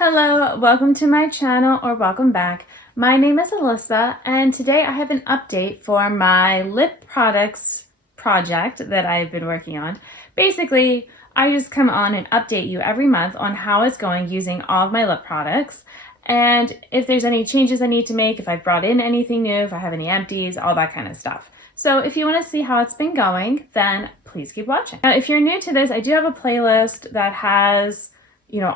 Hello, welcome to my channel or welcome back. My name is Alyssa and today I have an update for my lip products project that I've been working on. Basically, I just come on and update you every month on how it's going using all of my lip products and if there's any changes I need to make, if I've brought in anything new, if I have any empties, all that kind of stuff. So if you want to see how it's been going, then please keep watching. Now, if you're new to this, I do have a playlist that has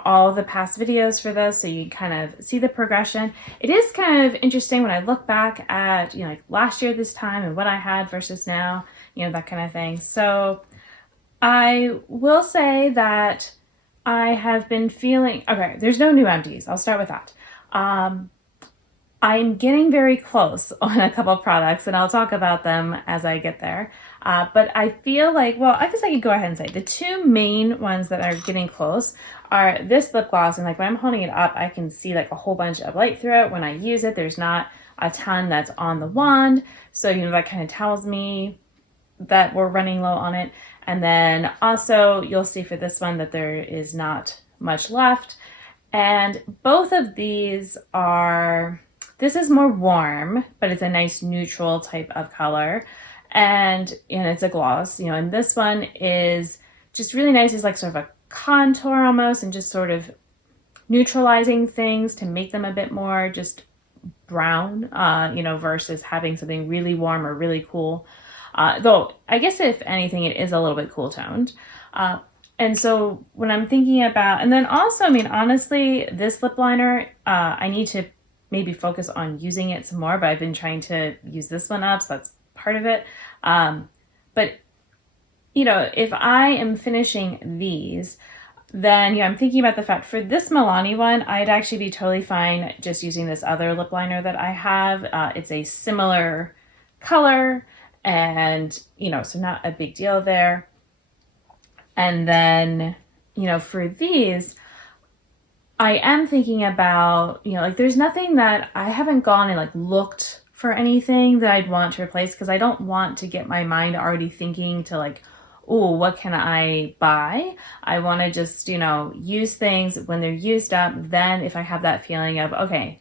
all of the past videos for this, so you kind of see the progression. It is kind of interesting when I look back at, like last year this time and what I had versus now, that kind of thing. So I will say that I have been feeling, okay, there's no new empties. I'll start with that. I'm getting very close on a couple products and I'll talk about them as I get there. But I feel like, well, I guess I could go ahead and say the two main ones that are getting close are this lip gloss. And like when I'm holding it up, I can see like a whole bunch of light through it. When I use it, there's not a ton that's on the wand. So, that kind of tells me that we're running low on it. And then also you'll see for this one that there is not much left. And both of these are, this is more warm, but it's a nice neutral type of color. And it's a gloss, and this one is just really nice. It's like sort of a contour almost and just sort of neutralizing things to make them a bit more just brown, versus having something really warm or really cool. Though I guess if anything, it is a little bit cool toned. And so when I'm thinking about, and then also, honestly, this lip liner, I need to maybe focus on using it some more, but I've been trying to use this one up, so that's part of it. But if I am finishing these, then I'm thinking about the fact for this Milani one, I'd actually be totally fine just using this other lip liner that I have. It's a similar color and, so not a big deal there. And then, for these, I am thinking about, like there's nothing that I haven't gone and like looked for anything that I'd want to replace because I don't want to get my mind already thinking to like, oh, what can I buy? I want to just, use things when they're used up. Then if I have that feeling of, okay,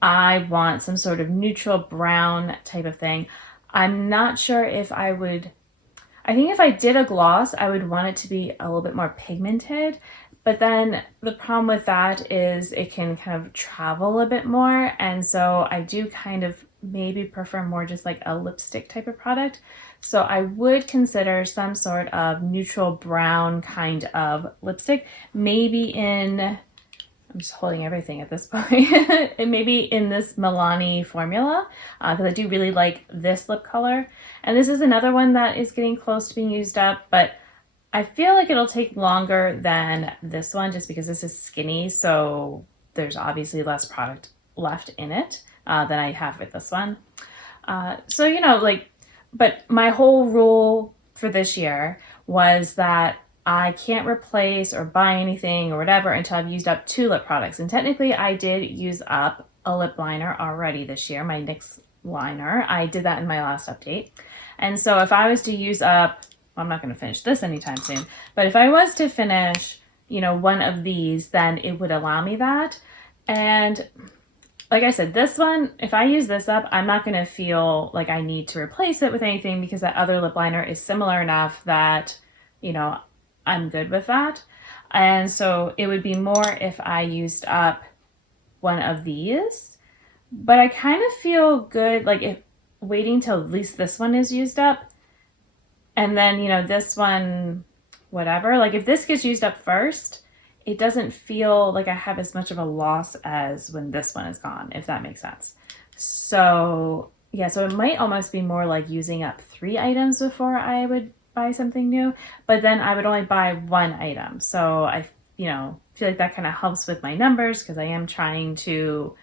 I want some sort of neutral brown type of thing. I'm not sure if I would, I think if I did a gloss, I would want it to be a little bit more pigmented. But then the problem with that is it can kind of travel a bit more. And so I do kind of maybe prefer more just like a lipstick type of product. So I would consider some sort of neutral brown kind of lipstick, maybe in, I'm just holding everything at this point, and maybe in this Milani formula, because I do really like this lip color. And this is another one that is getting close to being used up, but I feel like it'll take longer than this one just because this is skinny, so there's obviously less product left in it than I have with this one. But my whole rule for this year was that I can't replace or buy anything or whatever until I've used up 2 lip products. And technically I did use up a lip liner already this year, my NYX liner. I did that in my last update. And so if I was to use up, well, I'm not going to finish this anytime soon, but if I was to finish, one of these, then it would allow me that. And like I said, this one, if I use this up, I'm not going to feel like I need to replace it with anything because that other lip liner is similar enough that, I'm good with that. And so it would be more if I used up one of these, but I kind of feel good, like if waiting till at least this one is used up. And then, this one, whatever, like if this gets used up first, it doesn't feel like I have as much of a loss as when this one is gone, if that makes sense. So yeah, so it might almost be more like using up 3 items before I would buy something new, but then I would only buy 1 item. So I, feel like that kind of helps with my numbers because I am trying to,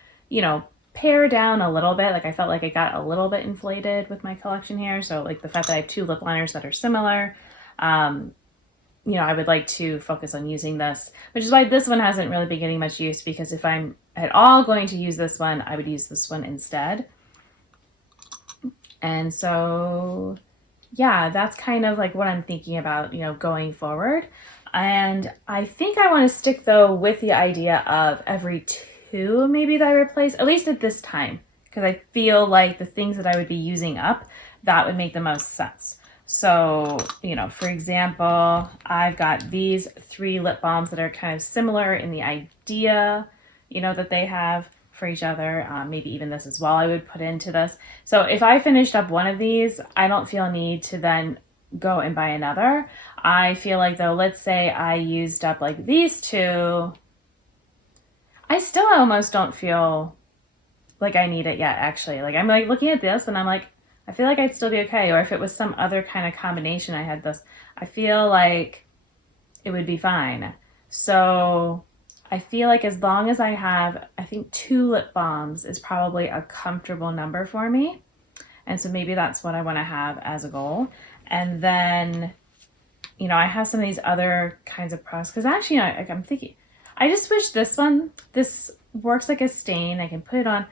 pare down a little bit. Like I felt like I got a little bit inflated with my collection here. So like the fact that I have 2 lip liners that are similar, I would like to focus on using this, which is why this one hasn't really been getting much use because if I'm at all going to use this one, I would use this one instead. And so, yeah, that's kind of like what I'm thinking about, going forward. And I think I want to stick though with the idea of every two maybe that I replace, at least at this time, because I feel like the things that I would be using up, that would make the most sense. So, you know, for example, I've got these 3 lip balms that are kind of similar in the idea, you know, that they have for each other. Maybe even this as well I would put into this. So if I finished up one of these, I don't feel a need to then go and buy another. I feel like though, let's say I used up like these 2, I still almost don't feel like I need it yet, actually. Like I'm like looking at this and I'm like, I feel like I'd still be okay. Or if it was some other kind of combination I had this, I feel like it would be fine. So I feel like as long as I have, I think 2 lip balms is probably a comfortable number for me. And so maybe that's what I want to have as a goal. And then, you know, I have some of these other kinds of products because actually, you know, like I'm thinking, I just wish this works like a stain. I can put it on.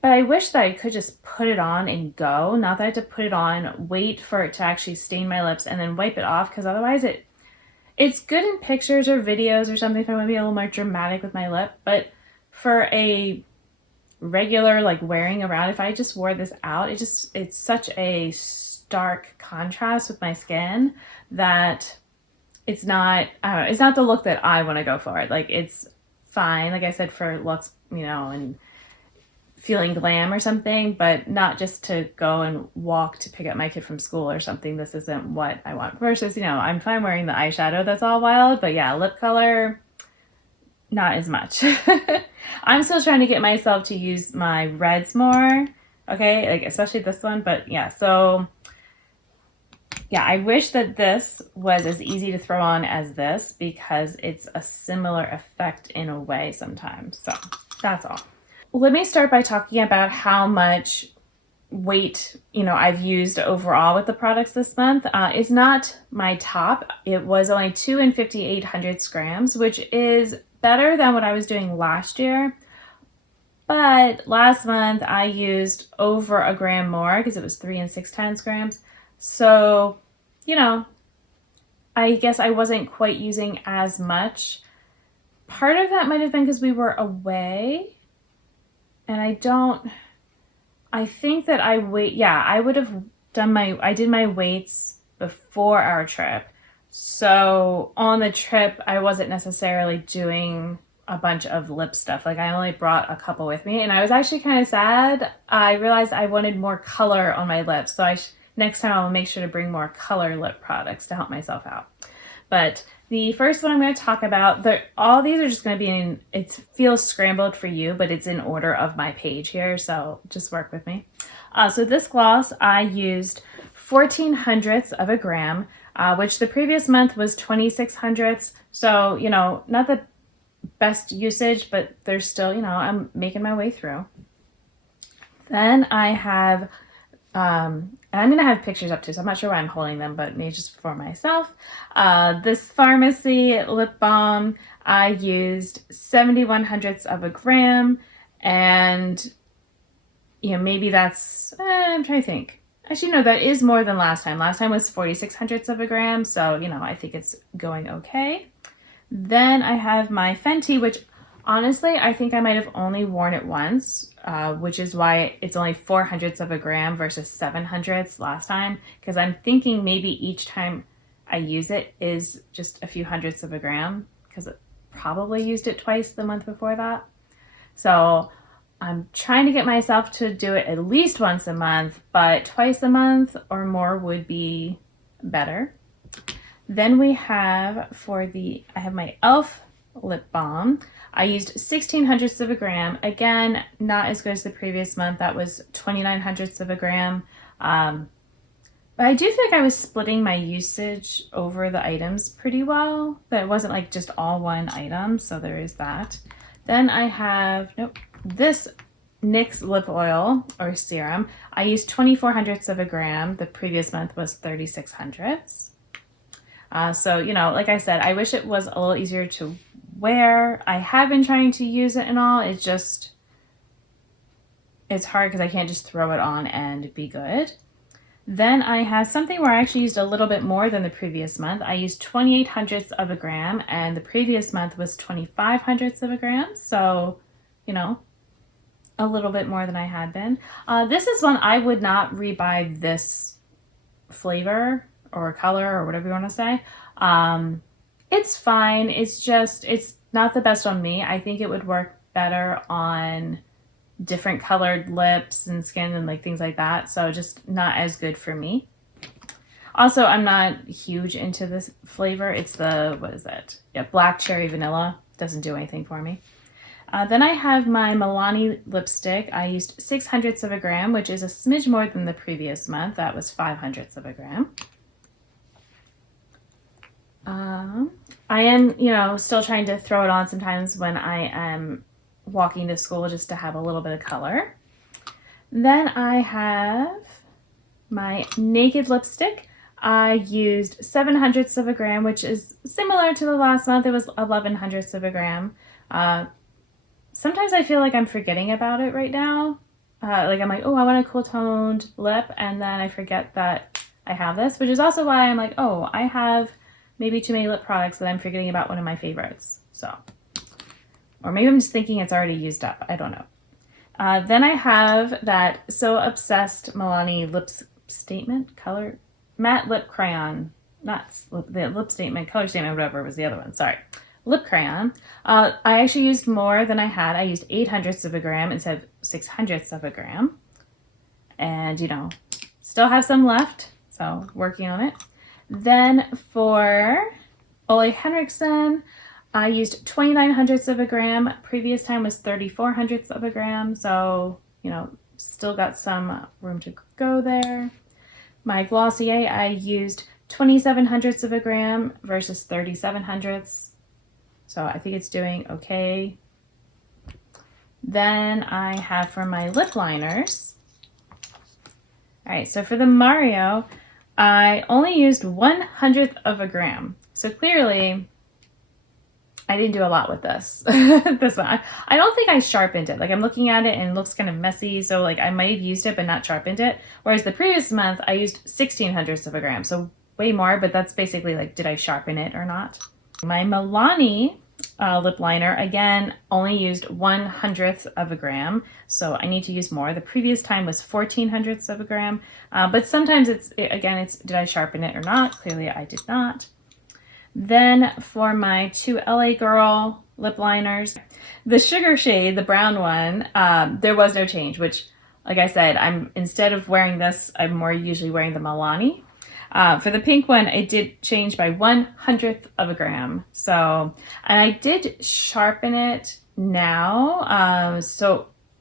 But I wish that I could just put it on and go, not that I have to put it on, wait for it to actually stain my lips and then wipe it off, because otherwise it's good in pictures or videos or something if I want to be a little more dramatic with my lip. But for a regular like wearing around, if I just wore this out, it's such a stark contrast with my skin that it's not, I don't know, it's not the look that I want to go for. Like it's fine, like I said, for looks, you know, and feeling glam or something, but not just to go and walk to pick up my kid from school or something. This isn't what I want. Versus, you know, I'm fine wearing the eyeshadow that's all wild, but yeah, lip color, not as much. I'm still trying to get myself to use my reds more, okay, like especially this one, but yeah, so yeah, I wish that this was as easy to throw on as this because it's a similar effect in a way sometimes. So that's all. Let me start by talking about how much weight, you know, I've used overall with the products this month. It's not my top. It was only 2 and 5/800 grams, which is better than what I was doing last year. But last month I used over a gram more because it was 3 and 6/10 grams. So, you know, I guess I wasn't quite using as much. Part of that might have been because we were away. And I think that I would have I did my weights before our trip. So on the trip, I wasn't necessarily doing a bunch of lip stuff. Like I only brought a couple with me and I was actually kind of sad. I realized I wanted more color on my lips. So next time I'll make sure to bring more color lip products to help myself out. But the first one I'm going to talk about, all these are just going to be it feels scrambled for you, but it's in order of my page here, so just work with me. So this gloss, I used 14/100 of a gram, which the previous month was 26/100. So, you know, not the best usage, but there's still, you know, I'm making my way through. Then I have and I'm going to have pictures up too, so I'm not sure why I'm holding them, but maybe just for myself. This Pharmacy lip balm, I used 71/100 of a gram, and, you know, maybe that's, I'm trying to think. Actually, no, that is more than last time. Last time was 46/100 of a gram, so, you know, I think it's going okay. Then I have my Fenty, which honestly, I think I might have only worn it once, which is why it's only 4/100 of a gram versus 7/100 last time, because I'm thinking maybe each time I use it is just a few hundredths of a gram, because I probably used it twice the month before that. So I'm trying to get myself to do it at least once a month, but twice a month or more would be better. Then we have I have my e.l.f. lip balm. I used 16/100 of a gram. Again, not as good as the previous month. That was 29/100 of a gram. But I do feel like I was splitting my usage over the items pretty well. But it wasn't like just all one item, so there is that. Then I have, this NYX lip oil or serum. I used 24/100 of a gram. The previous month was 36/100. So, you know, like I said, I wish it was a little easier to wear. I have been trying to use it and all. It's hard because I can't just throw it on and be good. Then I have something where I actually used a little bit more than the previous month. I used 28 hundredths of a gram, and the previous month was 25 hundredths of a gram. So, you know, a little bit more than I had been. This is one I would not rebuy this flavor or color or whatever you want to say. It's fine. It's not the best on me. I think it would work better on different colored lips and skin and like things like that. So just not as good for me. Also, I'm not huge into this flavor. It's the, what is it? Yeah, black cherry vanilla. Doesn't do anything for me. Then I have my Milani lipstick. I used 6 hundredths of a gram, which is a smidge more than the previous month. That was 5 hundredths of a gram. I am, still trying to throw it on sometimes when I am walking to school just to have a little bit of color. Then I have my Naked lipstick. I used 7 hundredths of a gram, which is similar to the last month. It was 11 hundredths of a gram. Sometimes I feel like I'm forgetting about it right now. Like I'm like, oh, I want a cool toned lip, and then I forget that I have this, which is also why I'm like, oh, I have maybe too many lip products that I'm forgetting about one of my favorites. So, or maybe I'm just thinking it's already used up. I don't know. Then I have that So Obsessed Milani Lip Statement Color Matte Lip Crayon. Not the Lip Statement, Color Statement, whatever was the other one. Sorry. Lip crayon. I actually used more than I had. I used 8 hundredths of a gram instead of 6 hundredths of a gram. And, still have some left. So, working on it. Then for Ole Henriksen, I used 29 hundredths of a gram. Previous time was 34 hundredths of a gram. So, still got some room to go there. My Glossier, I used 27 hundredths of a gram versus 37 hundredths. So I think it's doing okay. Then I have for my lip liners. All right, so for the Mario, I only used 1/100th of a gram. So clearly, I didn't do a lot with this. This one. I don't think I sharpened it. Like I'm looking at it and it looks kind of messy. So like I might have used it but not sharpened it. Whereas the previous month, I used 16 hundredths of a gram. So way more, but that's basically like, did I sharpen it or not? My Milani lip liner, again, only used 1/100th of a gram, so I need to use more. The previous time was 14 hundredths of a gram, but sometimes it's did I sharpen it or not? Clearly I did not. Then for my two LA Girl lip liners, the Sugar shade, the brown one, there was no change, which, like I said, instead of wearing this, I'm more usually wearing the Milani. For the pink one, it did change by 1/100th of a gram. So, and I did sharpen it now.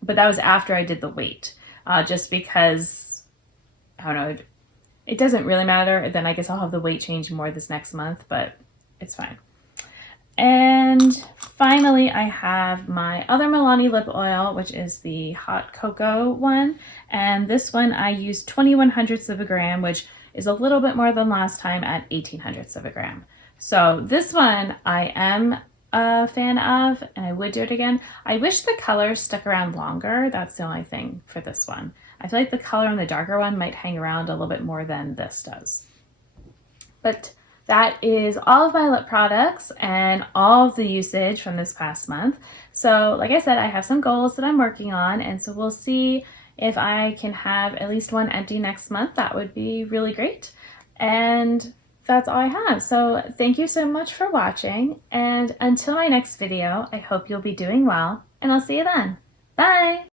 But that was after I did the weight, just because, I don't know, it doesn't really matter. Then I guess I'll have the weight change more this next month, but it's fine. And finally, I have my other Milani lip oil, which is the Hot Cocoa one. And this one, I used 21 hundredths of a gram, which is a little bit more than last time at 18 hundredths of a gram. So this one I am a fan of, and I would do it again. I wish the color stuck around longer. That's the only thing for this one. I feel like the color on the darker one might hang around a little bit more than this does. But that is all of my lip products and all of the usage from this past month. So like I said, I have some goals that I'm working on, and so we'll see if I can have at least one empty next month. That would be really great. And that's all I have. So thank you so much for watching. And until my next video, I hope you'll be doing well, and I'll see you then. Bye!